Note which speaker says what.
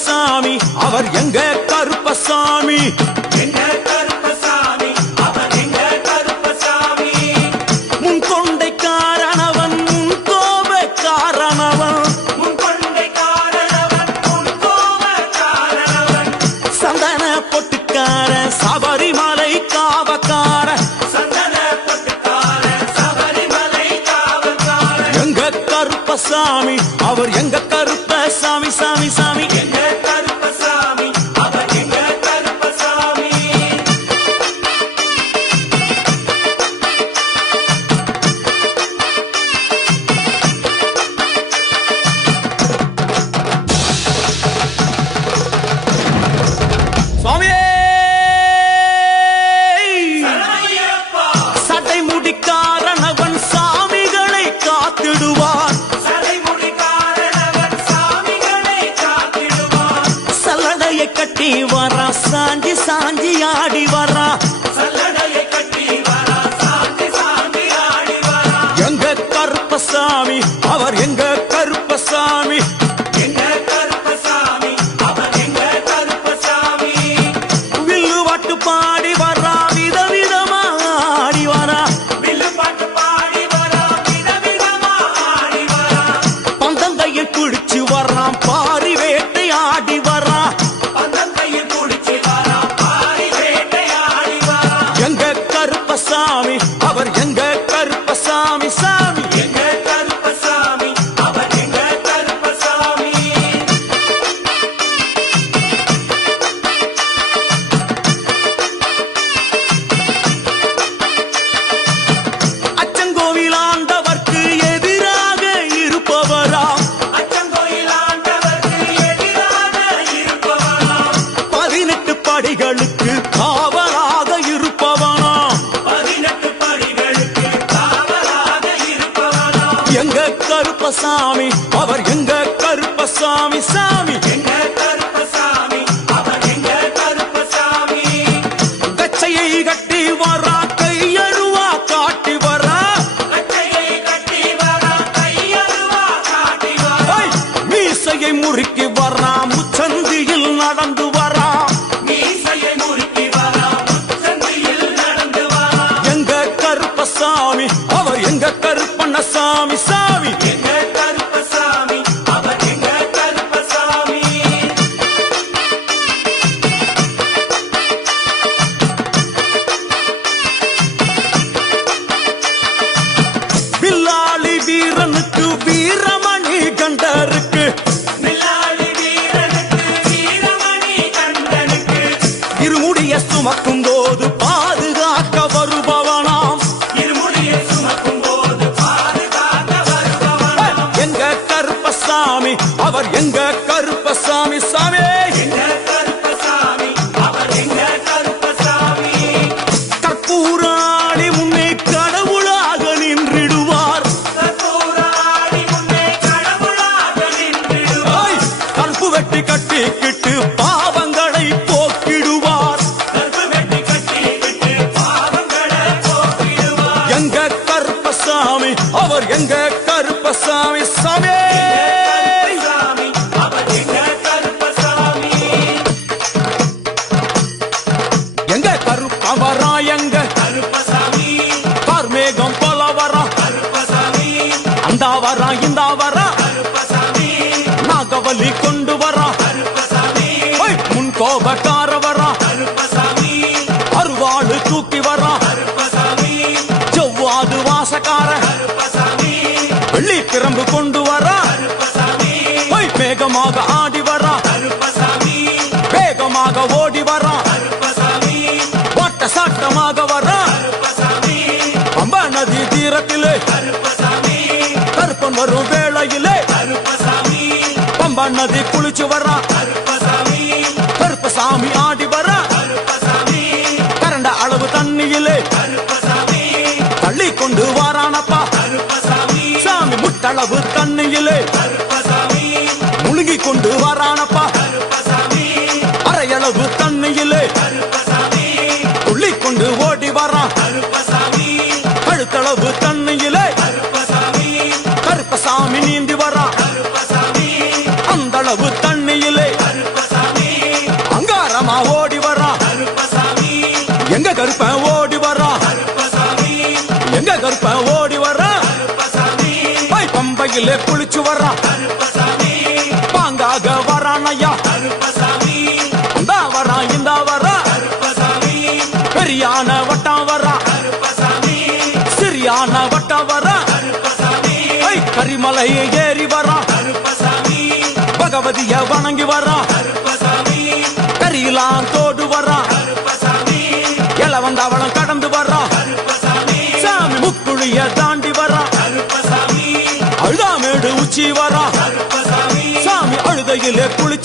Speaker 1: கருப்பசாமி அவர் எங்க கருப்பசாமி?
Speaker 2: எங்க கருப்பசாமி? அவர் எங்க கருப்பசாமி? முன் கொண்டை காரணவன் முன் கோப காரணவன்
Speaker 1: உன் கொண்டை காரணவன் உன் கோப காரணவன்
Speaker 2: சந்தன பொட்டுக்கார சபரிமலை காவக்கார.
Speaker 1: சந்தன பட்டுக்கார சபரிமலை காவல்கார
Speaker 2: எங்க கருப்பசாமி அவர் எங்க சாமி
Speaker 1: அவர் எங்க
Speaker 2: படிகளுக்கு காவலாக இருப்பவனா?
Speaker 1: பதினெட்டு படிகளுக்கு காவலாக இருப்பவனாம்
Speaker 2: எங்க கருப்பசாமி? அவர் எங்க கருப்பசாமி சாமி?
Speaker 1: எங்க கருப்பசாமி? அவர் எங்க கருப்பசாமி?
Speaker 2: கச்சையை கட்டி வரா கையருவா காட்டி வரா.
Speaker 1: கட்டையை கட்டி வரா கையருவா காட்டி வரா!
Speaker 2: மீசையை முறுக்கி வரா. கருப்பசாமி. கார்மேகம் போல வரா
Speaker 1: கருப்பசாமி
Speaker 2: அந்த வரா இந்த வரா
Speaker 1: கருப்பசாமி.
Speaker 2: நாகவலி கொண்டு வரா! முன் கோபக்கார வரா
Speaker 1: கருப்பசாமி.
Speaker 2: அருவாளு தூக்கி வரா
Speaker 1: கருப்பசாமி.
Speaker 2: செவ்வாது வாசக்கார.
Speaker 1: கருப்பசாமி.
Speaker 2: வெள்ளி பிரம்பு கொண்டு வரா
Speaker 1: கருப்பசாமி கருப்பசாமி.
Speaker 2: கருப்பன் வரும் வேளையிலே பம்பா நதி குளிச்சு வரான்
Speaker 1: கருப்பசாமி.
Speaker 2: கருப்பசாமி ஆடி
Speaker 1: கருப்பசாமி.
Speaker 2: கரண்ட அளவு தண்ணியிலே
Speaker 1: கருப்பசாமி.
Speaker 2: தள்ளி கொண்டு வாரானப்பா. சாமி முட்டளவு தண்ணியிலே எங்க கருப்பன் ஓடி
Speaker 1: வரா
Speaker 2: எங்க கருப்பன் ஓடி வரா
Speaker 1: கருப்பசாமி
Speaker 2: பை பம்பையிலே குளிச்சு
Speaker 1: வரா
Speaker 2: பாங்காக
Speaker 1: வரானையா
Speaker 2: இந்தா வரா இந்தா
Speaker 1: வரா
Speaker 2: பெரியான வட்டம்
Speaker 1: வரா
Speaker 2: சிறியான வட்டம் வரா கரிமலை ஏறி
Speaker 1: வரா
Speaker 2: பகவதிய வணங்கி வரா
Speaker 1: கருப்பசாமி
Speaker 2: குளி